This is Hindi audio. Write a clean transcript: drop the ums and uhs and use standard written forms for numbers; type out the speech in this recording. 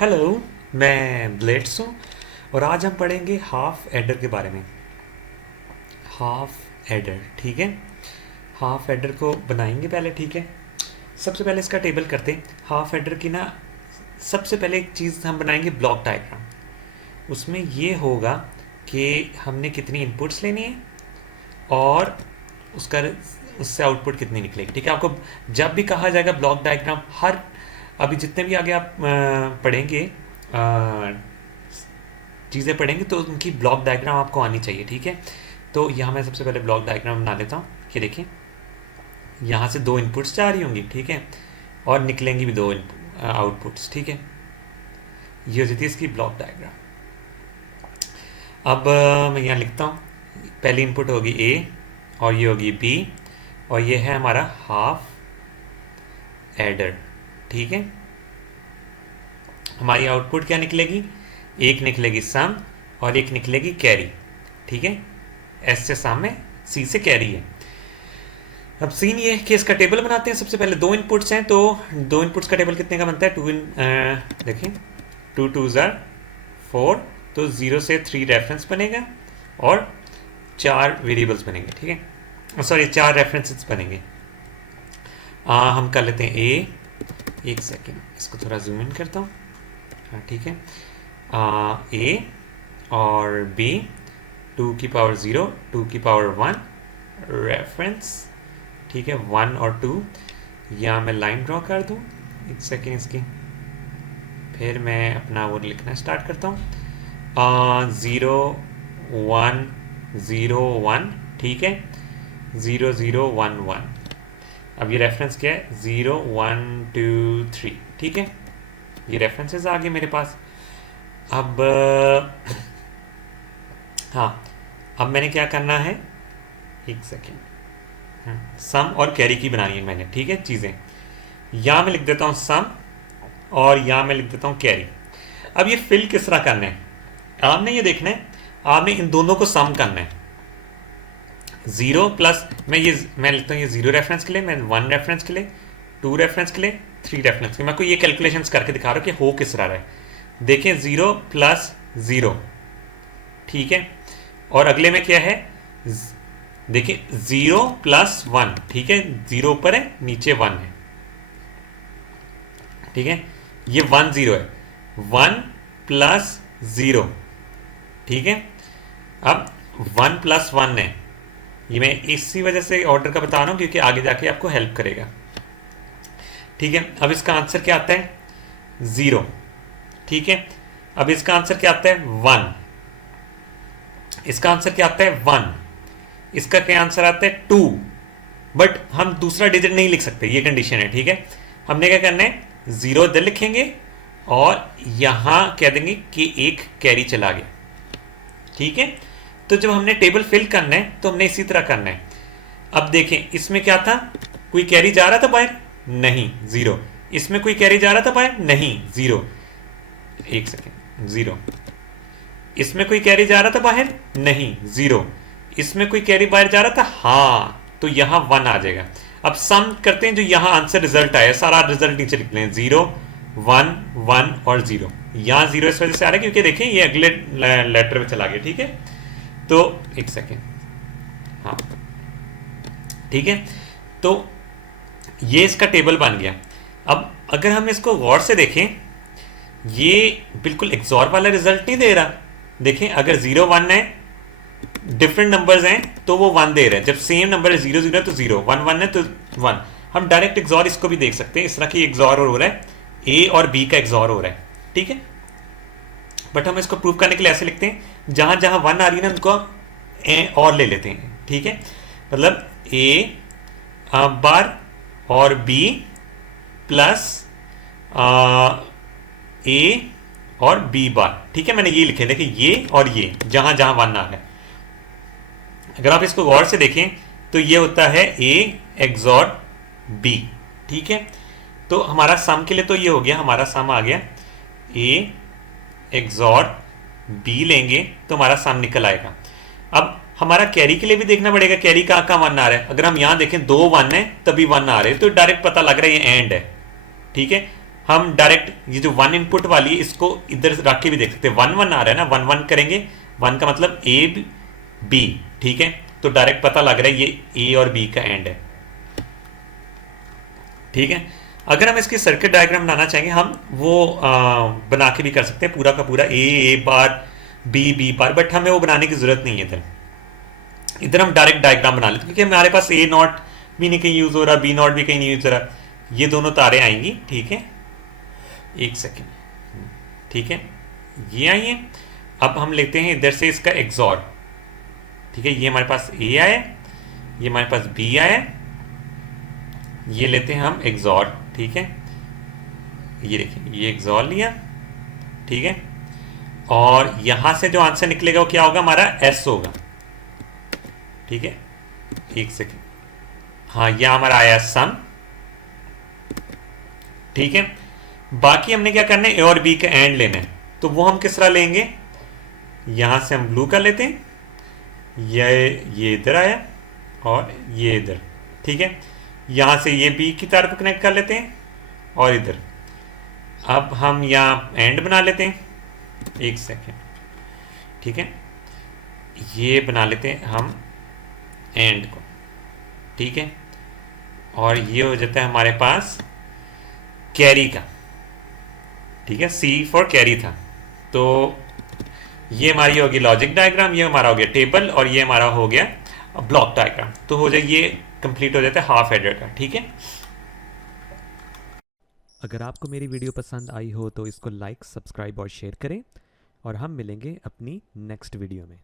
हेलो, मैं ब्लेड्स हूँ और आज हम पढ़ेंगे हाफ एडर के बारे में। हाफ एडर, ठीक है। हाफ एडर को बनाएंगे पहले, ठीक है। सबसे पहले इसका टेबल करते हैं। हाफ एडर की ना सबसे पहले एक चीज़ हम बनाएंगे, ब्लॉक डायग्राम। उसमें ये होगा कि हमने कितनी इनपुट्स लेनी है और उसका उससे आउटपुट कितनी निकलेगी, ठीक है। आपको जब भी कहा जाएगा ब्लॉक डायग्राम, हर अभी जितने भी आगे आप पढ़ेंगे चीज़ें पढ़ेंगे तो उनकी ब्लॉक डायग्राम आपको आनी चाहिए, ठीक है। तो यहाँ मैं सबसे पहले ब्लॉक डायग्राम बना लेता हूँ कि देखिए यहाँ से दो इनपुट्स जा रही होंगी, ठीक है, और निकलेंगी भी दो आउटपुट्स, ठीक है। ये हो जाती है इसकी ब्लॉक डायग्राम। अब मैं यहाँ लिखता हूँ, पहली इनपुट होगी ए और ये होगी बी और ये है हमारा हाफ एडर, ठीक है। हमारी आउटपुट क्या निकलेगी? एक निकलेगी सम और एक निकलेगी कैरी, ठीक है। एस से सम है, सी से कैरी है। अब सीन ये है कि इसका टेबल बनाते हैं। सबसे पहले दो इनपुट्स हैं, तो दो इनपुट्स का टेबल कितने का बनता है? देखिए, 2 2 4, तो 0 से 3 रेफरेंस बनेगा और 4 वेरिएबल्स बनेंगे, ठीक है। सॉरी, 4 रेफरेंसेस बनेंगे। हम कर लेते हैं ए, एक सेकेंड इसको थोड़ा जूम इन करता हूँ, हाँ ठीक है। ए और बी, 2 की पावर 0, 2 की पावर 1 रेफरेंस, ठीक है, 1 और 2। यहाँ मैं लाइन ड्रॉ कर दूँ, एक सेकेंड इसकी, फिर मैं अपना वो लिखना स्टार्ट करता हूँ। 0 1 0 1, ठीक है, 0 0 1 1। अब ये रेफरेंस क्या है? 0 1 2 3, ठीक है। ये रेफरेंसेस आ गए मेरे पास। अब हाँ, अब मैंने क्या करना है, एक सेकेंड, सम और कैरी की बनानी है मैंने, ठीक है, चीज़ें। यहाँ मैं लिख देता हूँ सम और यहाँ मैं लिख देता हूँ कैरी। अब ये फिल किस तरह करना है, आपने ये देखना है, आपने इन दोनों को सम करना है। 0 प्लस मैं लिखता हूँ ये 0 रेफरेंस के लिए, मैं 1 रेफरेंस के लिए, 2 रेफरेंस के लिए, 3 रेफरेंस के लिए। मैं आपको ये कैलकुलेशंस करके दिखा रहा हूँ कि हो किस तरह है। देखें, 0 प्लस 0, ठीक है, और अगले में क्या है? देखिए 0 प्लस 1, ठीक है, 0 ऊपर है, नीचे 1 है, ठीक है। ये 1 0 है, 1 प्लस 0, ठीक है। अब 1 प्लस 1 है, ये मैं इसी वजह से ऑर्डर का बता रहा हूं क्योंकि आगे जाके आपको हेल्प करेगा, ठीक है। अब इसका आंसर क्या आता है? 0, ठीक है। अब इसका आंसर क्या आता है? 1। इसका आंसर क्या आता है? 1। इसका क्या आंसर आता है? 2। बट हम दूसरा डिजिट नहीं लिख सकते, ये कंडीशन है, ठीक है। हमने क्या करना है? 0 इधर लिखेंगे और यहां कह देंगे कि एक कैरी चला गया, ठीक है। तो जब हमने टेबल फिल करना है तो हमने इसी तरह करना है। अब देखें, इसमें क्या था? कोई कैरी जा रहा था बाहर? नहीं, 0। इसमें कोई कैरी जा रहा था बाहर? नहीं, 0। एक सेकेंड, 0। इसमें कोई कैरी जा रहा था बाहर? नहीं, 0। इसमें कोई कैरी बाहर जा रहा था? हाँ, तो यहां 1 आ जाएगा। अब सम करते हैं, जो यहां आंसर रिजल्ट आया, सारा रिजल्ट नीचे लिख लें, 0 1 1 और 0। यहां 0 इस वजह से आ रहा है क्योंकि देखें ये अगले लेटर में चला गया, ठीक है। तो एक सेकेंड, हाँ ठीक है, तो ये इसका टेबल बन गया। अब अगर हम इसको गौर से देखें, ये बिल्कुल एक्सॉर वाला रिजल्ट नहीं दे रहा। देखें, अगर 0 1 है, डिफरेंट नंबर्स हैं तो वो 1 दे रहे हैं। जब सेम नंबर है 0 0 है तो 0, 1 1 है तो 1। हम डायरेक्ट एक्सॉर इसको भी देख सकते हैं, इस तरह की एक्सॉर हो रहा है, ए और बी का एक्सॉर हो रहा है, ठीक है। बट हम इसको प्रूव करने के लिए ऐसे लिखते हैं, जहां जहां 1 आ रही है ना उनको और ले लेते हैं, ठीक है। मतलब ए बार और बी प्लस ए और बी बार, ठीक है। मैंने ये लिखे, देखिए ये और ये जहां जहां 1 आ रहा है। अगर आप इसको गौर से देखें तो ये होता है ए एक्सॉर बी, ठीक है। तो हमारा सम के लिए तो ये हो गया, हमारा सम आ गया, ए एक्सॉर बी लेंगे तो हमारा सम निकल आएगा। अब हमारा कैरी के लिए भी देखना पड़ेगा, कैरी कहाँ कहाँ 1 आ रहा है। अगर हम यहाँ देखें 2 1 है तभी 1 आ रहे हैं, तो डायरेक्ट पता लग रहा है ये एंड है, ठीक है। हम डायरेक्ट ये जो 1 इनपुट वाली है इसको इधर रख के भी देख सकते हैं। 1 1 आ रहा है ना, 1 1 करेंगे, 1 का मतलब ए बी, ठीक है, तो डायरेक्ट पता लग रहा है ये ए और बी का एंड है, ठीक है। अगर हम इसकी सर्किट डायग्राम बनाना चाहेंगे हम वो बना के भी कर सकते हैं, पूरा का पूरा ए बार बी बार, बट हमें वो बनाने की जरूरत नहीं है। इधर इधर हम डायरेक्ट डायग्राम बना लेते हैं, क्योंकि हमारे पास ए नॉट भी नहीं कहीं यूज हो रहा, बी नॉट भी कहीं नहीं यूज हो रहा, ये दोनों तारे आएंगी, ठीक है। एक सेकेंड, ठीक है, ये आई है। अब हम लेते हैं इधर से इसका एक्सॉर, ठीक है, ये हमारे पास ए आया, ये हमारे पास बी आया, ये लेते हैं हम एक्सॉर, ठीक है, ये देखिए ये एक्सॉर लिया, ठीक है, और यहां से जो आंसर निकलेगा वो क्या होगा, हमारा एस होगा, ठीक है। एक सेकेंड, हाँ यह हमारा आया सम, ठीक है। बाकी हमने क्या करना है, ए और बी का एंड लेना है, तो वो हम किस तरह लेंगे, यहां से हम ब्लू कर लेते हैं, ये इधर आया और ये इधर, ठीक है, यहां से ये बी की तार को कनेक्ट कर लेते हैं और इधर। अब हम यहां एंड बना लेते हैं, एक सेकेंड, ठीक है, ये बना लेते हैं हम एंड को, ठीक है, और ये हो जाता है हमारे पास कैरी का, ठीक है, सी फॉर कैरी था। तो ये हमारी होगी लॉजिक डायग्राम, ये हमारा हो गया टेबल, और ये हमारा हो गया ब्लॉक डायग्राम। तो हो जाए ये कंप्लीट हो जाता है हाफ एडर का, ठीक है। अगर आपको मेरी वीडियो पसंद आई हो तो इसको लाइक, सब्सक्राइब और शेयर करें, और हम मिलेंगे अपनी नेक्स्ट वीडियो में।